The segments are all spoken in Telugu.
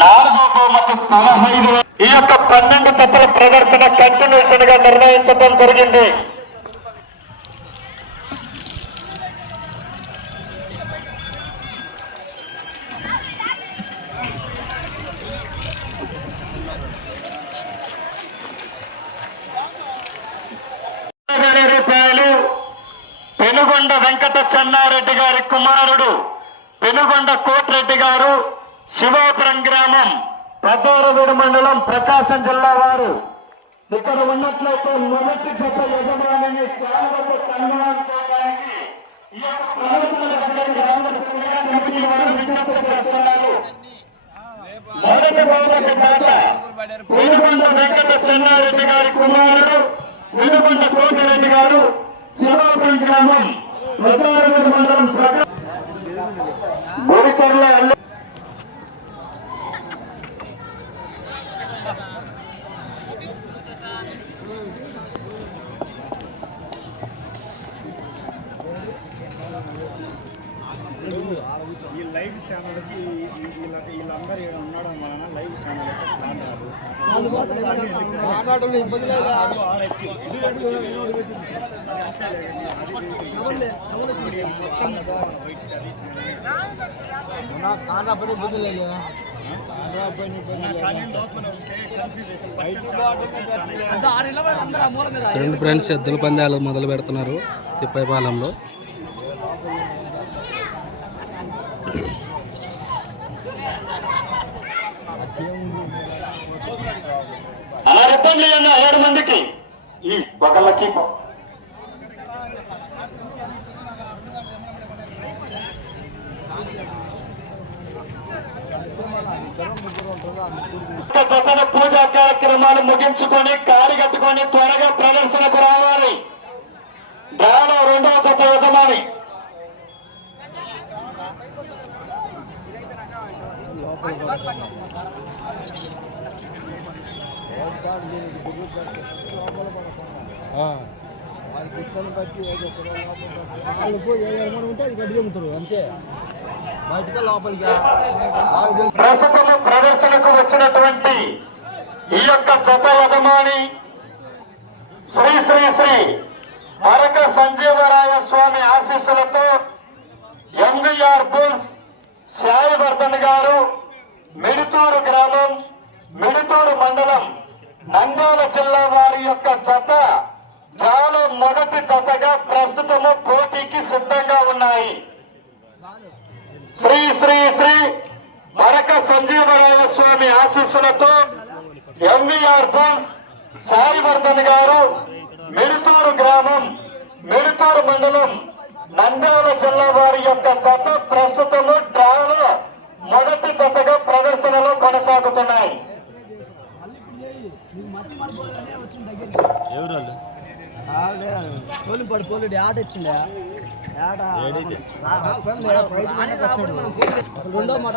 4వ బహుమతి 15. ఈ యొక్క 12 జతల ప్రదర్శన కంటిన్యూషన్ గా నిర్ణయించడం జరిగింది. రూపాయలు పెనుగొండ వెంకట చెన్నారెడ్డి గారి కుమారుడు పెనుగొండ కోటిరెడ్డి గారు, శివాపురం గ్రామం, పెద్దవరగూడ మండలం, ప్రకాశం జిల్లా వారు ఇక్కడ ఉన్నట్లయితే మొదటి జత యజమానిని శాలువతో సన్మానం చేయడానికి ఈ యొక్క ప్రదర్శన దగ్గరికి రావాల్సిందిగా కమిటీ వారు విజ్ఞప్తి చేస్తున్నారు. మొదటి బహుమతి దాత పెనుగొండ వెంకట చెన్నారెడ్డి గారి కుమారుడు పెనుగొండ కోటిరెడ్డి గారు, శివాపురం గ్రామం, పెద్దవరగూడ మండలం, బొడిచెర్ల ఈ లైవ్ ఛానల్కి వీళ్ళందరూ ఇక్కడ ఉండడం వలన లైవ్ ఛానల్ చూడండి ఫ్రెండ్స్, ఎద్దుల పందాలు మొదలు పెడుతున్నారు తిప్పైపాలెంలో. అలా ఇబ్బంది అన్న 7 మందికి ఈ ఒకళ్ళకి పూజా కార్యక్రమాలు ముగించుకొని కాడి కట్టుకొని త్వరగా ప్రదర్శనకు రావాలి. డ్రాలో 2వ జత యజమాని ప్రస్తుతం ప్రదర్శనకు వచ్చినటువంటి ఈ యొక్క జత యజమాని శ్రీ శ్రీ శ్రీ మరక సంజీవరాయ స్వామి ఆశీస్సులతో ఎంవీఆర్ బుల్స్ శ్యాయవర్ధన్ గారు, మిడుతూరు గ్రామం, మిడుతూరు మండలం, నంద్యాల జిల్లా వారి యొక్క జత డ్రాలో మొదటి జతగా ప్రస్తుతము పోటీకి సిద్ధంగా ఉన్నాయి. శ్రీ శ్రీ శ్రీ మరక సంజీవరాయ స్వామి ఆశీస్సులతో ఎంవీఆర్ బుల్స్ సాయివర్ధన్ గారు, మిడుతూరు గ్రామం, మిడుతూరు మండలం, నంద్యాల జిల్లా వారి యొక్క జత ప్రస్తుతము డ్రాలో మొదటి జతగా ప్రదర్శనలో కొనసాగుతున్నాయి. ఆట వచ్చిండే రెండో మాట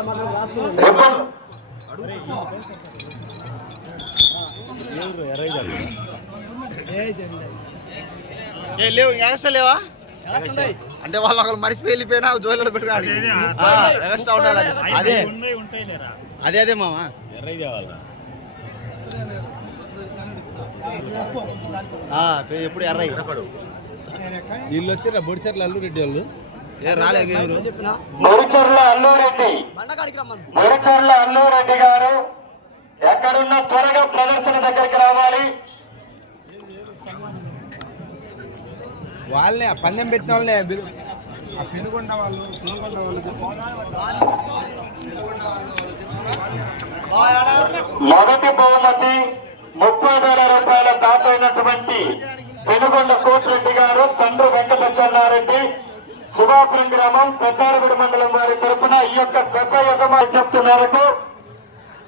లేవు ఎక్స్ట్రా లేవా అంటే వాళ్ళు ఒకరు మరిచిపోయి వెళ్ళిపోయినా జోలిలో పెట్టుకోవాలి. ఎక్స్ట్రా ఉండాలి. అదే అదే అదే మామ ఎప్పుడు ఎర్రయ్య వీళ్ళు వచ్చారా బొడిచెర్ల అల్లురెడ్డి వాళ్ళు రాలేదు. బొడిచెర్ల అల్లూరెడ్డి గారు ఎక్కడున్నా త్వరగా ప్రదర్శన దగ్గరికి రావాలి. వాళ్ళనే పందెం పెట్టిన వాళ్ళనే పెనుగొండ వాళ్ళు మొదటి బహుమతి 30,000 రూపాయల దాటైనటువంటి పెనుగొండ కోటిరెడ్డి గారు, తండ్రి వెంకట చెన్నారెడ్డి, శివాపురం గ్రామం, పెద్దారగూడ మండలం వారి తరఫున ఈ యొక్క జత యజమాని విజ్ఞప్తి మేరకు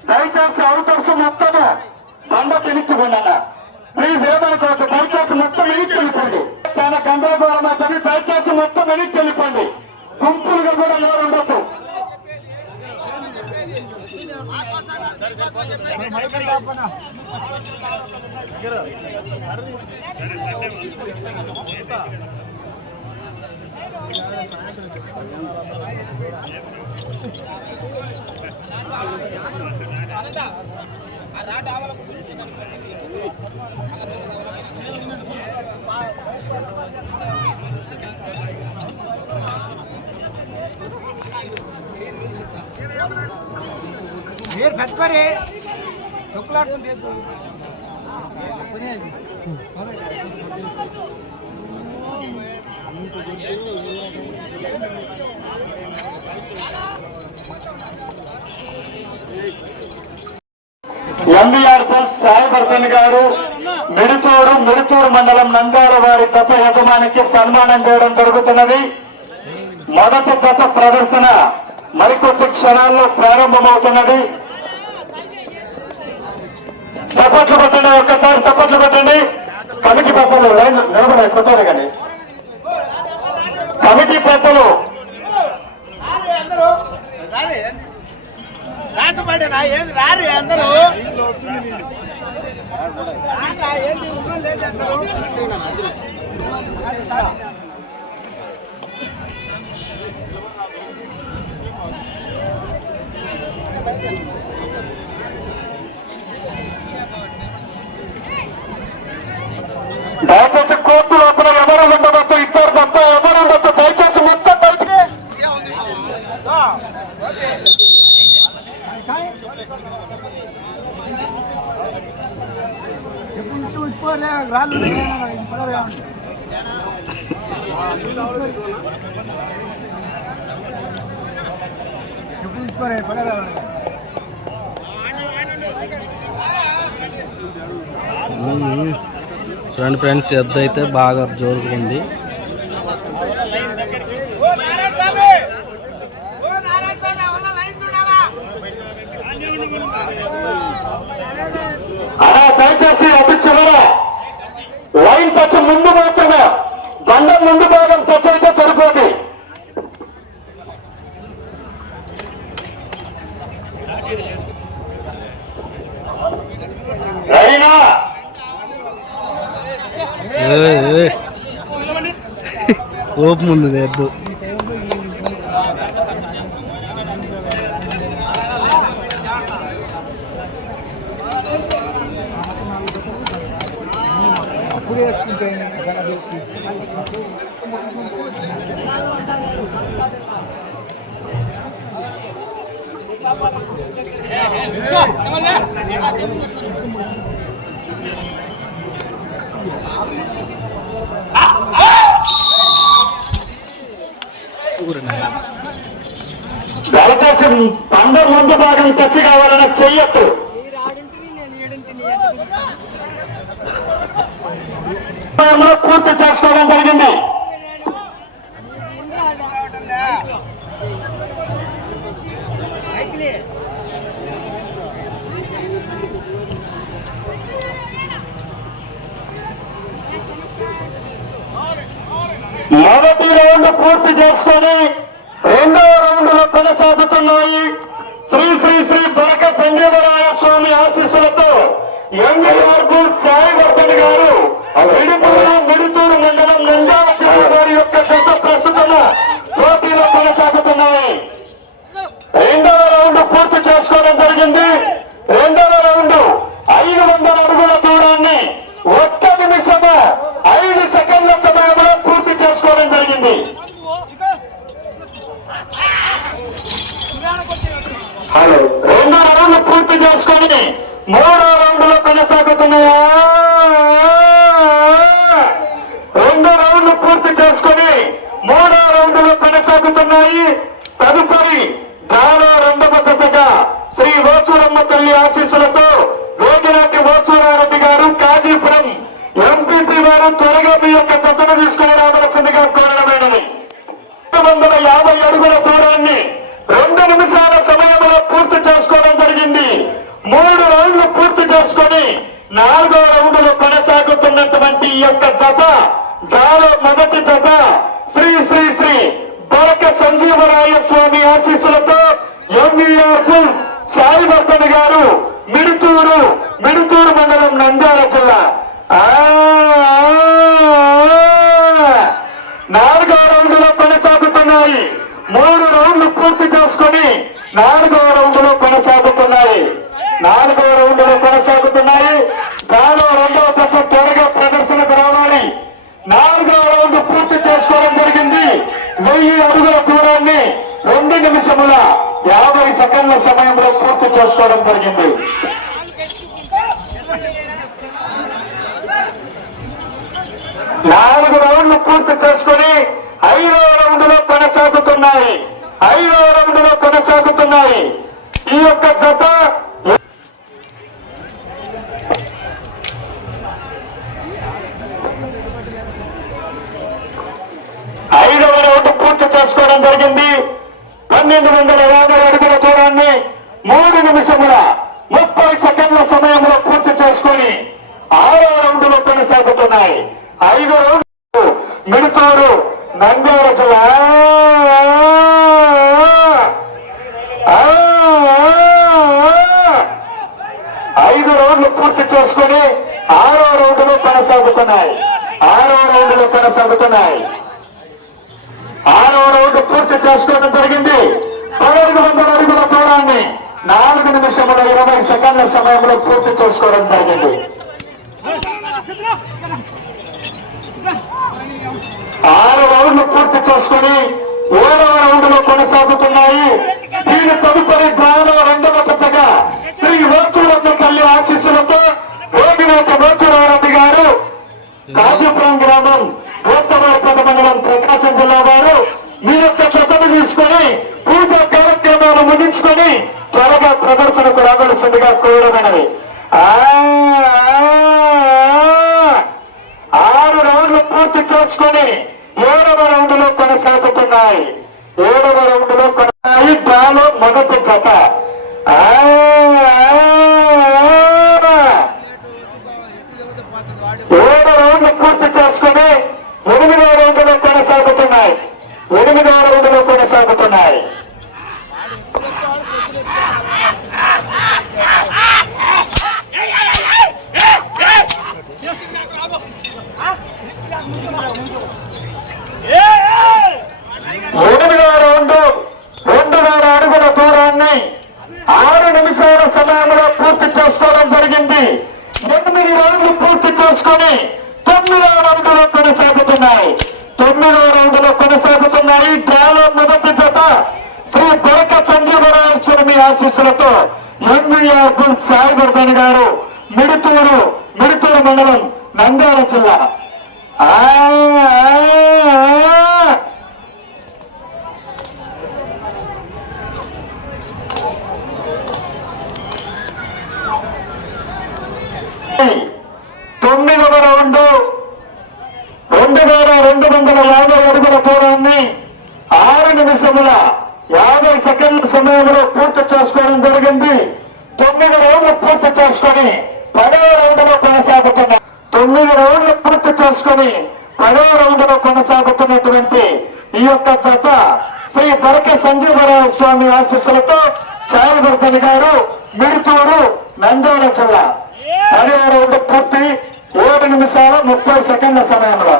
దయచేసి అవుటర్స్ మొత్తము బండ వెనక్కిపోండి అన్న, ప్లీజ్ ఏమనుకోవచ్చు, దయచేసి మొత్తం వెనక్కి వెళ్ళిపోండి. చాలా గందరగోళం అవుతుంది, దయచేసి మొత్తం వెనక్కి వెళ్ళిపోండి. గుంపులుగా కూడా ఎవరు ఉండొద్దు. మీరు చచ్చిపోరే తొక్కులాడుతుంటే ఎంబీఆర్ ప్లస్ సాయివర్ధన్ గారు మిడుతూరు మండలం నంద్యాల వారి జత యజమానికి సన్మానం చేయడం జరుగుతున్నది. మొదటి జత ప్రదర్శన మరికొద్ది క్షణాల్లో ప్రారంభమవుతున్నది. చప్పట్లు కొట్టండి, ఒక్కసారి చప్పట్లు కొట్టండి. కమిటీ పెద్దలు నిలబడే కొట్టారు కానీ కమిటీ పెద్దలు రారు అందరూ దయచేసి కోర్టు లోపల ఎవరు ఉండవచ్చు, ఇద్దరు తప్ప ఎవరు ఉండొచ్చు. దయచేసి మొత్తం బయటికి రాళ్ళు చూపించుకోరే పడరా చూడండి ఫ్రెండ్స్, ఎద్దు అయితే బాగా జోరుగా ఉంది. అలా దయచేసి అటు చివర లైన్ టచ్ ముందు మాత్రమే, బండం ముందు భాగం టచ్ అయితే సరిపోతుంది. రెడీనా? ఓపు ముందు ఎద్దు. అప్పుడు వేసుకుంటే తెలిసి దయచేసి బండం ముందు భాగం టచ్ కావాలని చెయ్యొద్దు. పూర్తి చేసుకోవడం జరిగింది. మొదటి రౌండ్ పూర్తి చేసుకొని రెండవ రౌండ్ లో కొనసాగుతున్నాయి. శ్రీ శ్రీ శ్రీ బరక సంజీవరాయ స్వామి ఆశీస్సులతో ఎంబీఆర్ సాయివర్ధన్ గారు మిడుతూరు మండలం నంద్యాల జిల్లా వారి యొక్క జత ప్రస్తుతం పోటీలో కొనసాగుతున్నాయి. రెండవ రౌండ్ పూర్తి చేసుకోవడం జరిగింది. రెండవ రౌండ్ 500 అడుగుల దూరాన్ని 1 నిమిషం 5 సెకండ్ల సమయంలో పూర్తి చేసుకోవడం జరిగింది. రెండో రౌండ్ పూర్తి చేసుకొని 3వ రౌండ్ లో కొనసాగుతున్నాయా? 2వ రౌండ్ పూర్తి చేసుకొని 3వ రౌండ్ లో కొనసాగుతున్నాయి. తదుపరి గాలో 2వ జతగా శ్రీ ఓచూరమ్మ తల్లి ఆశీస్సులతో వేగినాటి ఓచూరారెడ్డి గారు కాజీపురం ఎంపీపీ వారు త్వరగా మీ యొక్క జతను తీసుకుని రావాల్సిందిగా కోరడమైనది. 250 అడుగుల దూరాన్ని 2 నిమిషాల సమయంలో పూర్తి చేసుకోవడం జరిగింది. 3 రౌండ్లు పూర్తి చేసుకొని 4వ రౌండ్ లో కొనసాగుతున్నటువంటి ఈ యొక్క జత గాలో మొదటి జత శ్రీ శ్రీ శ్రీ బరక సంజీవరాయ స్వామి ఆశీస్సులతో ఎంబీఆర్ సాయివర్ధన్ గారు మిడుతూరు మండలం నంద్యాల జిల్లా 4వ రౌండ్ లో కొనసాగుతున్న నాలుగవ రౌండ్ లో కొనసాగుతున్నాయి. దానిలో రెండవ దశ త్వరగా ప్రదర్శనకు రావాలి. నాలుగవ రౌండ్ పూర్తి చేసుకోవడం జరిగింది. 1000 అడుగుల దూరాన్ని 2 నిమిషముల 50 సెకండ్ల సమయంలో పూర్తి చేసుకోవడం జరిగింది. నాలుగు రౌండ్లు పూర్తి చేసుకుని 5వ రౌండ్ లో కొనసాగుతున్నాయి. ఈ యొక్క జత 5వ రౌండ్ పూర్తి చేసుకోవడం జరిగింది. 1250 అడుగుల దూరాన్ని 3 నిమిషముల 30 సెకండ్ల సమయంలో పూర్తి చేసుకొని 6వ రౌండ్ లో కొనసాగుతున్నాయి. 5వ రౌండ్ మిడుతూరు నంద్యాల జిల్లా 5 రౌండ్లు పూర్తి చేసుకొని 6వ రౌండ్ లో కొనసాగుతున్నాయి. 6వ రౌండ్ పూర్తి చేసుకోవడం జరిగింది. 1200 అడుగుల దూరాన్ని 4 నిమిషముల 20 సెకండ్ల సమయంలో పూర్తి చేసుకోవడం జరిగింది. 6 రౌండ్లు పూర్తి చేసుకుని 7వ రౌండ్ లో కొనసాగుతున్నాయి. దీని తదుపరి డ్రాలో 2వ జతగా శ్రీ వేచూరమ్మ తల్లి ఆశీస్సులతో ఓగినేత వేచూరారెడ్డి గారు కాజీపురం గ్రామం గోత్తవారిపేట మండలం ప్రకాశం జిల్లా వారు మీ యొక్క జతను తీసుకొని పూజా కార్యక్రమాలు ముగించుకొని త్వరగా ప్రదర్శనకు రావలసిందిగా కోరమైనవి. 6 రౌండ్లు పూర్తి చేసుకొని 7వ రౌండ్ లో కొనసాగుతున్నాయి. డ్రాలో మొదటి జత 7 రౌండ్లు పూర్తి చేసుకొని 8వ రౌండ్ లో కొనసాగుతున్నాయి. 8వ రౌండ్ 2000 అడుగుల దూరాన్ని 6 నిమిషాల సమయంలో పూర్తి చేసుకోవడం జరిగింది. 8 రౌండ్లు పూర్తి చేసుకొని 9వ రౌండ్ లో కొనసాగుతున్నాయి. డ్రాలో మొదటి జత శ్రీ బొరక సంజీవరాజస్వామి ఆశీస్సులతో ఎంవీఆర్ బుల్ సాయివర్ధన్ గారు మిడుతూరు మండలం నంద్యాల జిల్లా. తొమ్మిదవ రౌండ్ 2250 అడుగుల దూరాన్ని 6 నిమిషముల 50 సెకండ్ల సమయంలో పూర్తి చేసుకోవడం జరిగింది. 9 రౌండ్లు పూర్తి చేసుకొని 10వ రౌండ్ లో కొనసాగుతున్నాయి. 9 రౌండ్లు పూర్తి చేసుకొని 10వ రౌండ్ లో కొనసాగుతున్నటువంటి ఈ యొక్క జత శ్రీ బరక సంజీవరాయ స్వామి ఆశీస్సులతో సాయివర్ధన్ గారు మిడుతూరు నంద్యాల జిల్లా. 10వ రౌండ్ పూర్తి 7 నిమిషాల 30 సెకండ్ల సమయంలో.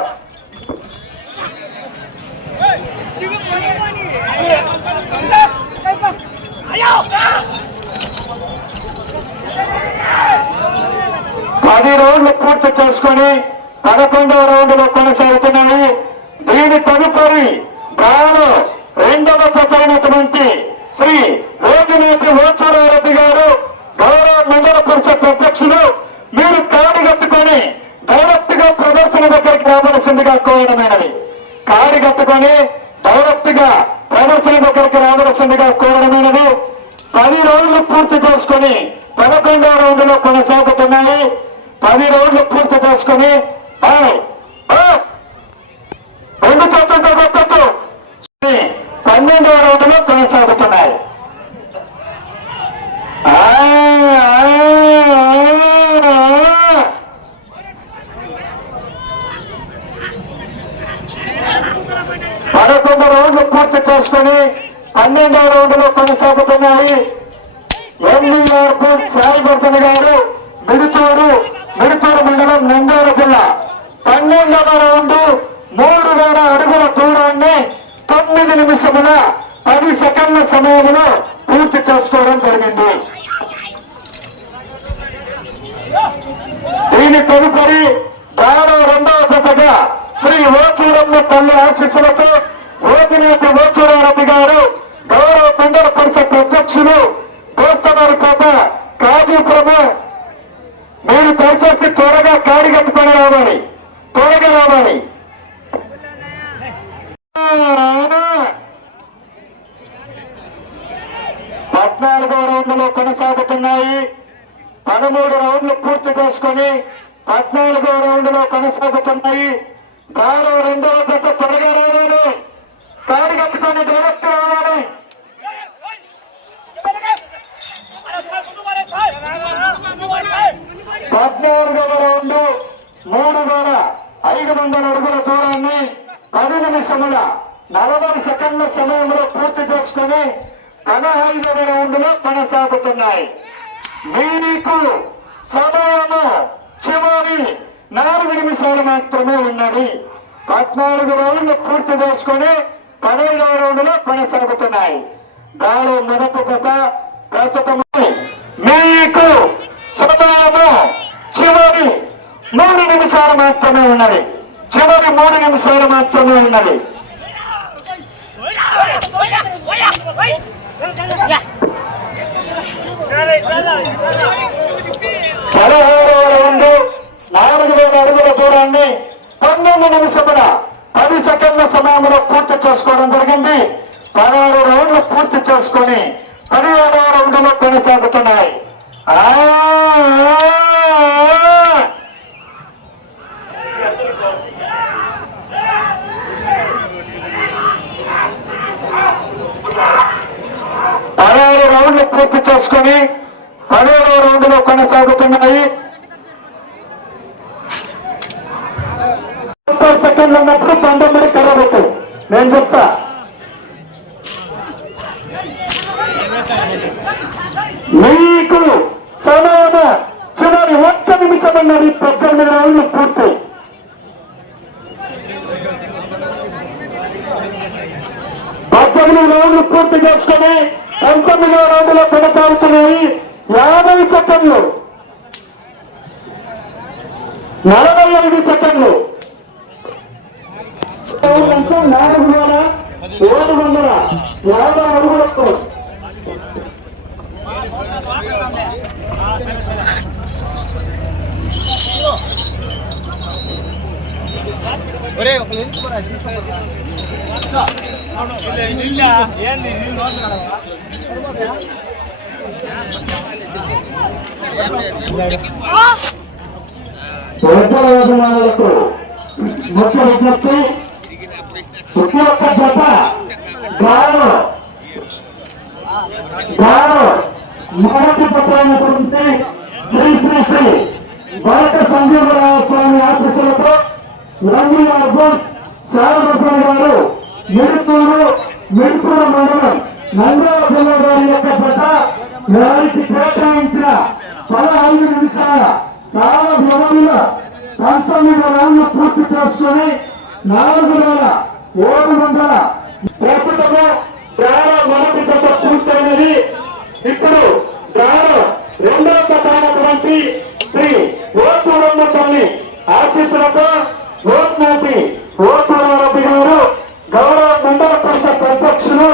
పది రౌండ్లు పూర్తి చేసుకొని 11వ రౌండ్ లో కొనసాగుతున్నాయి. దీని తదుపరి బాలో 2వ జత అయినటువంటి శ్రీ ఓగినేటి వేచూరారెడ్డి గారు గౌరవ మండల పరిషత్ అధ్యక్షులు మీరు కాడి కట్టుకొని డైరెక్ట్ గా ప్రదర్శన దగ్గరికి రావాల్సిందిగా కోరడమైనవి. కాడి కట్టుకొని డైరెక్ట్ గా ప్రదర్శన దగ్గరికి రావాల్సిందిగా కోరడమైనది. 10 రౌండ్లు పూర్తి చేసుకొని 11వ రౌండ్ లో కొనసాగుతున్నాయి. 10 రౌండ్లు పూర్తి చేసుకొని 2 చేతులతో కొట్టద్దు 12వ రౌండ్ లో కొనసాగుతున్నాయి. 11 రౌండ్లు పూర్తి చేసుకొని 12వ రౌండ్ లో కొనసాగుతున్నాయి. ఎంవీఆర్ సాయివర్ధన్ గారు మిడుతూరు మండలం నంద్యాల జిల్లా. 12వ రౌండ్ 3000 అడుగుల దూరాన్ని 9 నిమిషముల 10 సెకండ్ల సమయంలో పూర్తి దీని తదుపరి దాని రెండవ జతగా శ్రీ ఓచూరమ్మ తల్లి ఆశీస్సులతో ఓపినేటి ఓచూరారెడ్డి గారు గౌరవ మండల పరిషత్ అధ్యక్షులు దోస్తవారిపేట కాజీపురము. మీరు దయచేసి త్వరగా గాడి కట్టుకొని రావాలి, త్వరగా రావాలి. 14వ రౌండ్లో కొనసాగుతున్నాయి. 13 రౌండ్లు పూర్తి చేసుకొని 14వ రౌండ్లో కొనసాగుతున్నాయి. దానిలో రెండవ జత త్వరగా రావాలి, గాడి కట్టుకొని డైరెక్ట్ రావాలి. 14వ రౌండ్ 3500 అడుగుల దూరాన్ని 10 నిమిషముల 40 సెకండ్ల సమయంలో పూర్తి చేసుకుని 15వ రౌండ్ లో కొనసాగుతున్నాయి. మీకు సమయము చివరి 4 నిమిషాలు మాత్రమే ఉన్నది. 14 రౌండ్లు పూర్తి చేసుకుని 15వ రౌండ్ లో కొనసాగుతున్నాయి. దానిలో మొదటి జత ప్రస్తుతం మీకు సమయము చివరి 3 నిమిషాలు మాత్రమే ఉన్నది. చివరి 3 నిమిషాలు మాత్రమే ఉన్నది. 16వ రౌండ్ 4000 అడుగుల దూరాన్ని 19 నిమిషముల 10 సెకండ్ల సమయంలో పూర్తి చేసుకోవడం జరిగింది. 16 రౌండ్లు పూర్తి చేసుకొని 17వ రౌండ్ లో కొనసాగుతున్నాయి. రౌండ్లు పూర్తి చేసుకొని 17వ రౌండ్ లో కొనసాగుతున్నాయి. 30 సెకండ్లు ఉన్నప్పుడు 19 కర్రబెట్టు, నేను చెప్తా. మీకు సమయం చివరి 1 నిమిషం ఉన్నది. 18 రౌండ్లు పూర్తి. 18 రౌండ్లు పూర్తి చేసుకొని 19వ రౌండ్ లో కొనసాగుతున్నాయి. 50 సెకండ్లు 45 సెకండ్లు 4750 అడుగులకు యజమానులకు ముఖ్య విజ్ఞప్తి, ప్రతి ఒక్క జత గాను మొదటి పత్రాన్ని గురించి శ్రీ శ్రీ శ్రీ భరత సంజీవరావు స్వామి ఆశీస్సులతో రంగుల అర్బన్ శారదస్వామి గారు మెరుకూరు మండలం నంద్యాల జిల్లా గారి యొక్క జత వారికి కేటాయించిన 15 నిమిషాల కాల వ్యవధిలో 19 రౌండ్లు పూర్తి చేసుకుని 4700 ప్రస్తుతము డ్రాలో మొదటి జత పూర్తయినది. ఇప్పుడు డ్రాలో రెండవ జత అయినటువంటి శ్రీ ఓచూరమ్మ తల్లి ఆశీస్సులతో ఓట్నాటి ఓచూరారెడ్డి గారు గౌరవ మండల పరిషత్ అధ్యక్షులు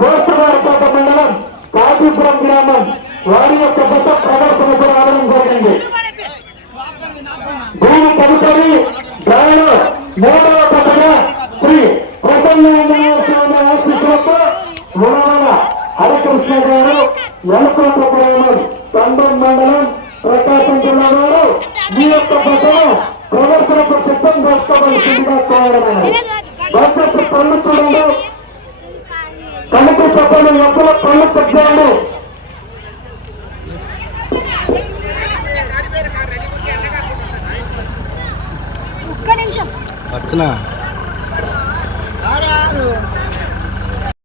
దోస్తవారిపేట మండలం కాజీపురం గ్రామం వారి యొక్క జత ప్రదర్శనకు రావడం జరిగింది. దీని తదుపరి డ్రాలో 3వ జతగా శ్రీ ప్రసన్న ఆశీస్సులతో హరికృష్ణ గారు యలకోట గ్రామం తండం మండలం ప్రకాశం జిల్లా వారు మీ యొక్క జతను ప్రదర్శనకు సిద్ధం చేసుకోవలసిందిగా కోరడమైనది. దయచేసి పళ్ళు చూడండి, కమిటీ సభ్యులు ఎప్పుడు పళ్ళు చెప్తాడు. అర్చన